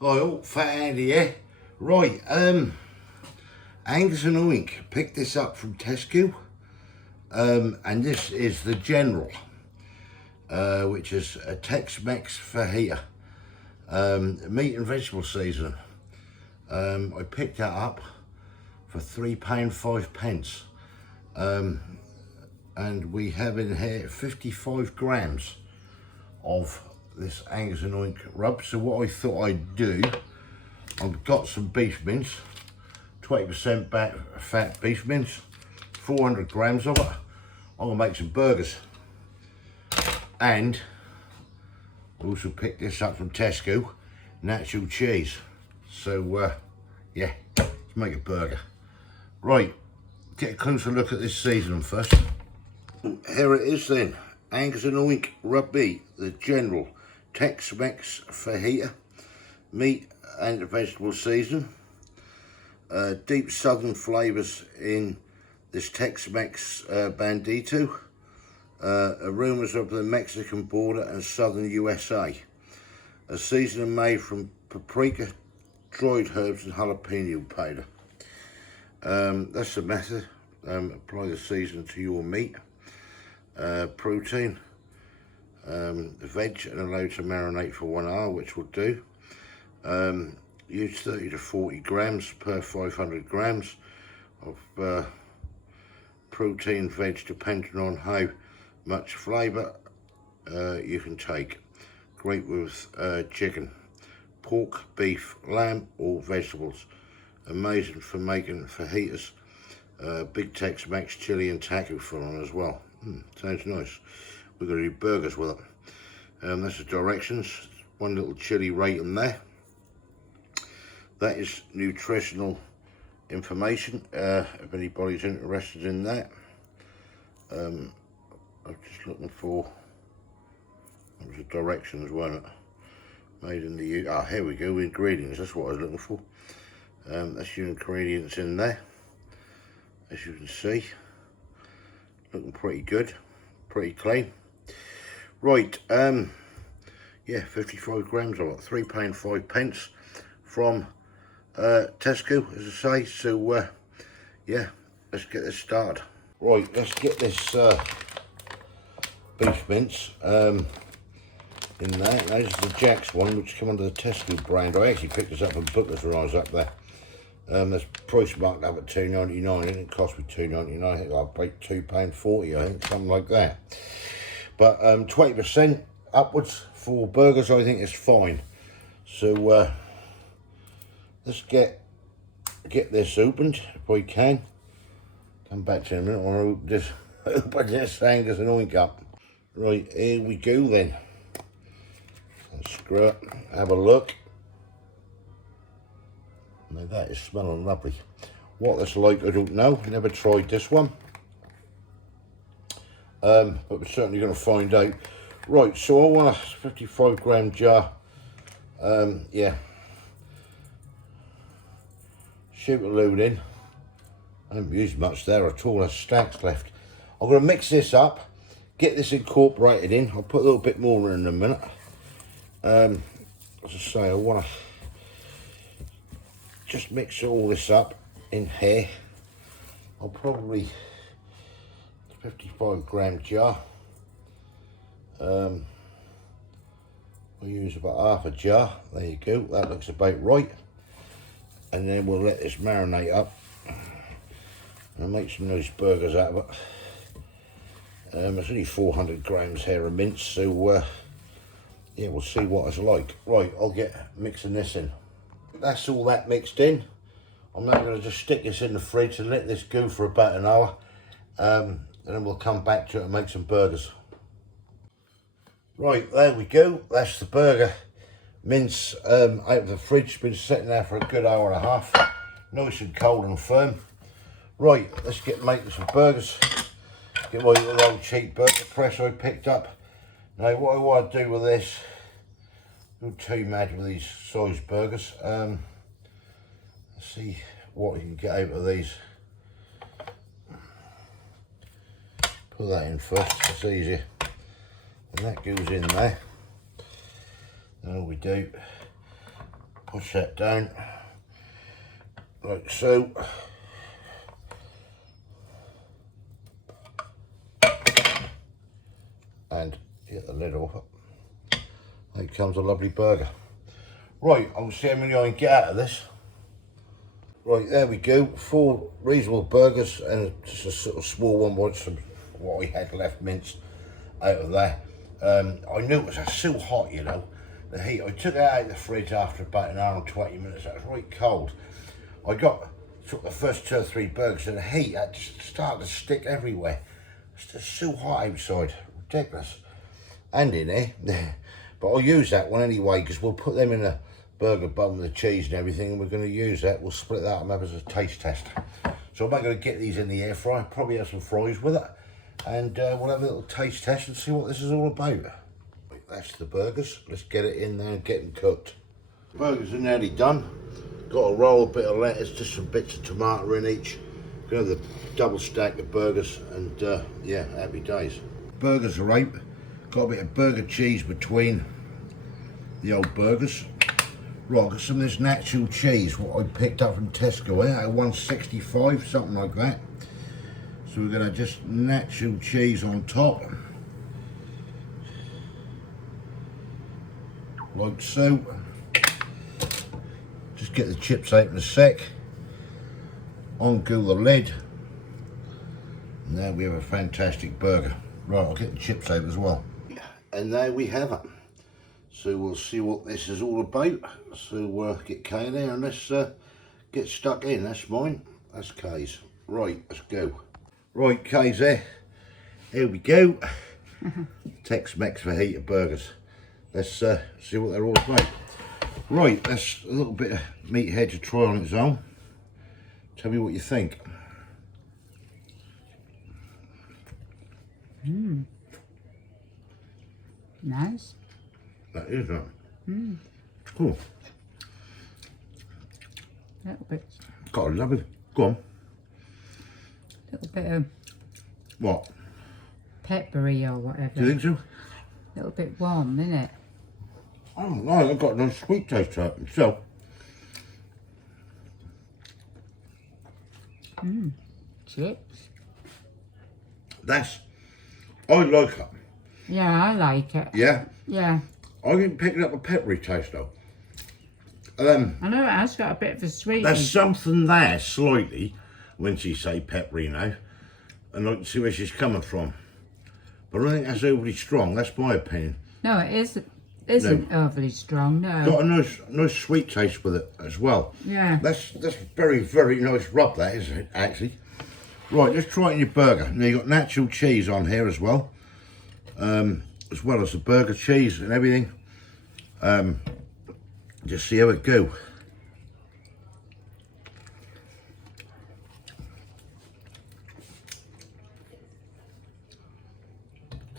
Hi all, Fat Andy here. Right, Angus and Oink picked this up from Tesco, and this is the General, which is a Tex-Mex fajita, meat and vegetable seasoning. I picked that up for £3.05, and we have in here 55 grams of this Angus and Oink Rub. So what I thought I'd do, I've got some beef mince, 20% fat beef mince, 400 grams of it. I'm gonna make some burgers, and also picked this up from Tesco, nacho cheese. So yeah, let's make a burger. Right, get a closer look at this seasoning first. Here it is then, Angus and Oink Rub meat, the General Tex-Mex fajita, meat and vegetable season. Deep southern flavours in this Tex-Mex bandito. Aromas of the Mexican border and southern USA. A seasoning made from paprika, dried herbs and jalapeno powder. That's the method. Apply the seasoning to your meat. Protein. Veg and allow to marinate for 1 hour, which will do. Use 30 to 40 grams per 500 grams of protein, veg, depending on how much flavour you can take. Great with chicken, pork, beef, lamb or vegetables. Amazing for making fajitas, big Tex-Mex chili and taco filling as well. Sounds nice. We're going to do burgers with it. That's the directions. One little chili rating there. That is nutritional information, if anybody's interested in that. I'm just looking for, that was the directions, wasn't it? Made in the U. Here we go, ingredients, that's what I was looking for. That's your ingredients in there, as you can see. Looking pretty good, pretty clean. Right, yeah, 55 grams of it, £3.05 from Tesco, as I say. So yeah, let's get this started. Right, let's get this beef mince in there. Now, this is the Jack's one, which came under the Tesco brand. I actually picked this up from Booker's when I was up there. That's price marked up at £2.99. It didn't cost me £2.99. I think I paid £2.40. I think, something like that. But 20% upwards for burgers, I think is fine. So let's get this opened if I can. Come back to you in a minute. I want to open this Angus and Oink up. Right, here we go then. Let's screw it. Have a look. Now that is smelling lovely. What that's like, I don't know. Never tried this one. But we're certainly going to find out. Right, so I want a 55 gram jar. Yeah. Shoot a load in. I haven't used much there at all. There's stacks left. I'm going to mix this up, get this incorporated in. I'll put a little bit more in a minute. As I say, I want to just mix all this up in here. I'll probably 55 gram jar. I'll use about half a jar. There you go. That looks about right. And then we'll let this marinate up. I'll make some nice burgers out of it. It's only 400 grams here of mince, so yeah, we'll see what it's like. Right, I'll get mixing this in. That's all that mixed in. I'm now going to just stick this in the fridge and let this go for about an hour. And then we'll come back to it and make some burgers. Right, there we go. That's the burger mince out of the fridge. Been sitting there for a good hour and a half. Nice and cold and firm. Right, let's get making some burgers. Get my little old cheap burger press I picked up. Now what I want to do with this, I'm not too mad with these size burgers. Let's see what you can get out of these. Put that in first, it's easier. And that goes in there. Now we do push that down like so. And get the lid off it. There comes a lovely burger. Right, I'll see how many I can get out of this. Right, there we go. 4 reasonable burgers and just a sort of small one with some what we had left minced out of there. I knew it was so hot, you know, the heat. I took it out of the fridge after about an hour and 20 minutes. It was right cold. I took the first 2 or 3 burgers and the heat had just started to stick everywhere. It's just so hot outside. Ridiculous. And in here. But I'll use that one anyway because we'll put them in a burger bun with the cheese and everything, and we're going to use that. We'll split that up as a taste test. So I'm not going to get these in the air fryer, probably have some fries with it, and we'll have a little taste test and see what this is all about. Right, that's the burgers. Let's get it in there and get them cooked. Burgers are nearly done. Got a roll, a bit of lettuce, just some bits of tomato in each. Gonna have the double stack of burgers, and yeah, happy days. Burgers are out. Got a bit of burger cheese between the old burgers. Right, I've got some of this nacho cheese, what I picked up from Tesco, at 165, something like that. So we're gonna just nacho cheese on top. Like so. Just get the chips out in a sec. Undo the lid. And there we have a fantastic burger. Right, I'll get the chips out as well. And there we have it. So we'll see what this is all about. So get Kay in there and let's get stuck in. That's mine, that's Kay's. Right, let's go. Right, Kay's there. Here we go. Tex-Mex for heated burgers. Let's see what they're all about. Right, that's a little bit of meathead to try on its own. Tell me what you think. Nice. That is right. Cool. A little bit. Got a lovely. Go on. Little bit of What? peppery or whatever. Do you think so? A little bit warm, isn't it? I don't know. I've got a nice sweet taste to it myself. Chips. I like it. Yeah, I like it. Yeah. Yeah. I didn't pick up a peppery taste though. I know it has got a bit of a sweet. There's something there slightly when she say peppery now, and I can see where she's coming from. But I don't think that's overly strong. That's my opinion. No, it isn't overly strong. No. Got a nice sweet taste with it as well. Yeah. That's very, very nice rub, that isn't it? Actually. Right, let's try it in your burger. Now you've got nacho cheese on here as well as the burger cheese and everything. Just see how it go.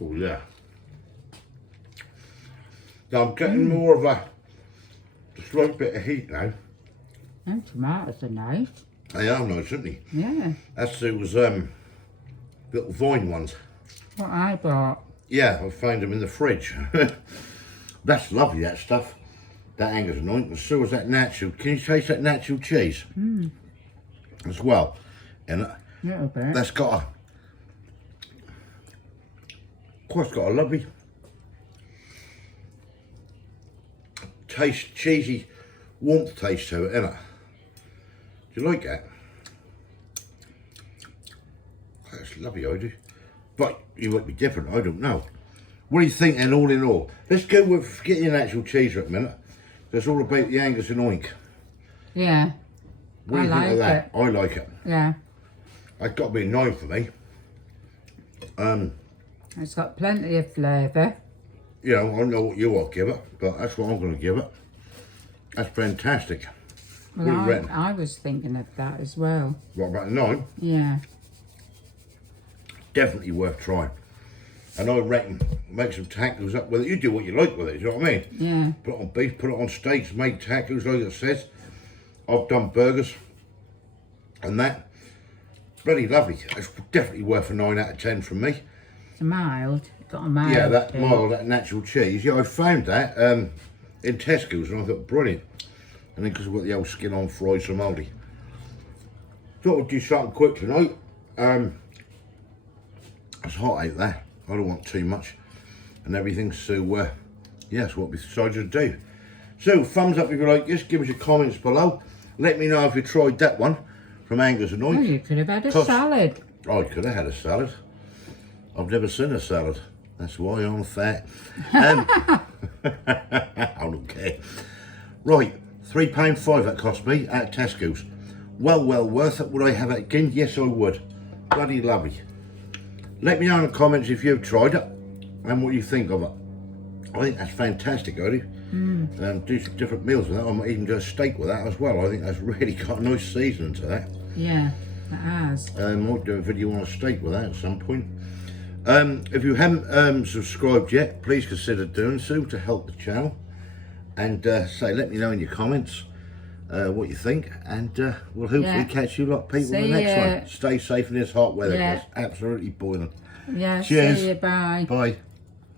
Oh yeah. Now I'm getting more of a slight bit of heat now. And tomatoes are nice. They are nice, aren't they? Yeah. That's those little vine ones. What I bought. Yeah, I found them in the fridge. That's lovely, that stuff. That Angus Oink, and so is that nacho. Can you taste that nacho cheese? As well. And A little bit. that's got it's got a lovely taste, cheesy warmth taste to it, innit? Do you like that? That's lovely, I do. But you might be different, I don't know. What do you think then, all in all? Let's go with getting your actual cheese for a minute. That's all about the Angus Oink. Yeah. What do you think of that? I like it. Yeah. That's got to be a 9 for me. It's got plenty of flavour. You know, I don't know what you will give it, but that's what I'm going to give it. That's fantastic. Well, What do you reckon? I was thinking of that as well. What, about a 9? Yeah. Definitely worth trying. And I reckon make some tacos up with it. You do what you like with it, you know what I mean? Yeah. Put it on beef, put it on steaks, make tacos like it says. I've done burgers and that. Bloody lovely. It's definitely worth a 9 out of 10 from me. It's mild. Got a mild. Yeah, that bit. mild, that natural cheese. Yeah, I found that in Tesco's and I thought, brilliant. And then because I've got the old skin on, fry some mouldy. Thought I'd do something quick tonight. It's hot out there. I don't want too much and everything. So yeah, that's what we decided to do. So thumbs up if you like this. Give us your comments below. Let me know if you tried that one from Angus Oink. Oh, you could have had a salad. I could have had a salad. I've never seen a salad. That's why I'm fat. I don't care. Right, £3.5 that cost me at Tesco's. Well worth it. Would I have it again? Yes, I would. Bloody lovely. Let me know in the comments if you've tried it and what you think of it. I think that's fantastic, Odie. Do some different meals with that. I might even do a steak with that as well. I think that's really got a nice seasoning to that. Yeah, it has. Might do a video on a steak with that at some point. If you haven't subscribed yet, please consider doing so to help the channel. And let me know in your comments what you think. And we'll hopefully catch you lot people in the next one. Stay safe in this hot weather. It's absolutely boiling. Yeah, cheers. see you, bye. Bye.